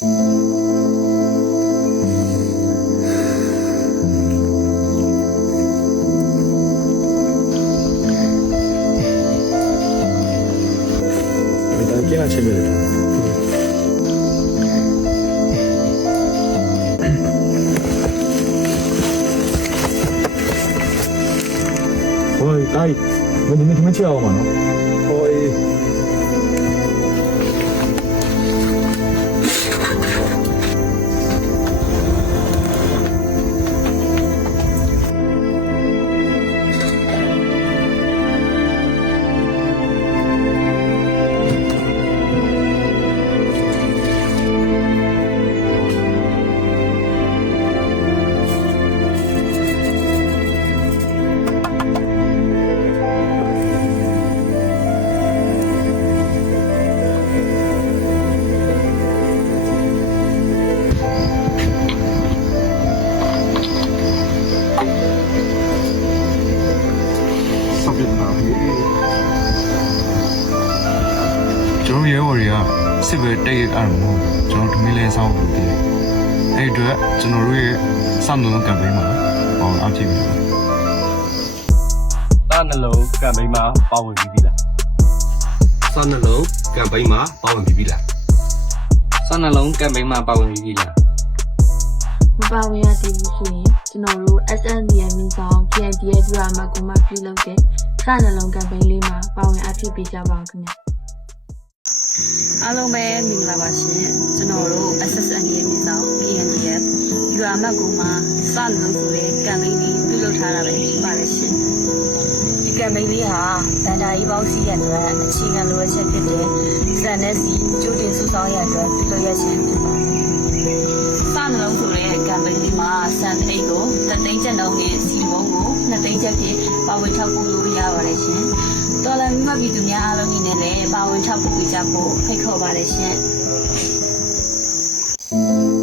Kena cemil. Oi, tai, ini cuma ciao mana? Oi. Chúng tôi yêu rồi à, sẽ về đây ăn mù, chúng tôi mới lên sau buổi tiệc. Ấy đứa, chúng tôi sắm đồ cảm thấy mà, áo chỉ. Ta nè lẩu cảm thấy mà bao người bị là. San nalong cảm thấy mà bao người bị là. San nè lẩu cảm thấy mà bao người bị là. မပါဝင်ရသေးဘူးဆိုရင်ကျွန်တော်တို့ SND ရဲ့မြင်းဆောင် KND ရဲ့ပြရမှာကိုမှပြုလုပ်တဲ့စနှလုံးကမ်ပိန်းလေးမှာပါဝင်အဖြစ်ပေးကြပါအောင်ခင်ဗျာအားလုံးပဲမင်္ဂလာပါရှင်ကျွန်တော်တို့ SSN ရဲ့မြင်းဆောင် KND ရဲ့ပြရမှာကိုမှစနှလုံးဆိုတဲ့ကမ်ပိန်းလေးပြုလုပ်ထားတာပဲဖြစ်ပါတယ်ရှင်ဒီကမ်ပိန်းလေးဟာဗန်ဒါကြီးပေါင်းစီးရတဲ့အခြေခံလိုအပ်ချက်ဖြစ်တဲ့စံနဲ့စီကြိုတင်စုဆောင်းရတဲ့ပြုလုပ်ရခြင်းဖြစ်ပါတယ်စနှလုံးဆိုတဲ့ကမ်ပိန်းလေးမှာစံသိန်းကို3သိန်းကျပ်နှုန်းနဲ့စီမုံကို2သိန်းကျပ်ဖြင့်ပါဝင်ထောက်ပို့လို့ရပါတယ်ရှင်။တော်လည်းမြတ်ပြည်သူများအားလုံးနဲ့လည်းပါဝင်ထောက်ပို့ပေးကြဖို့ဖိတ်ခေါ်ပါတယ်ရှင်။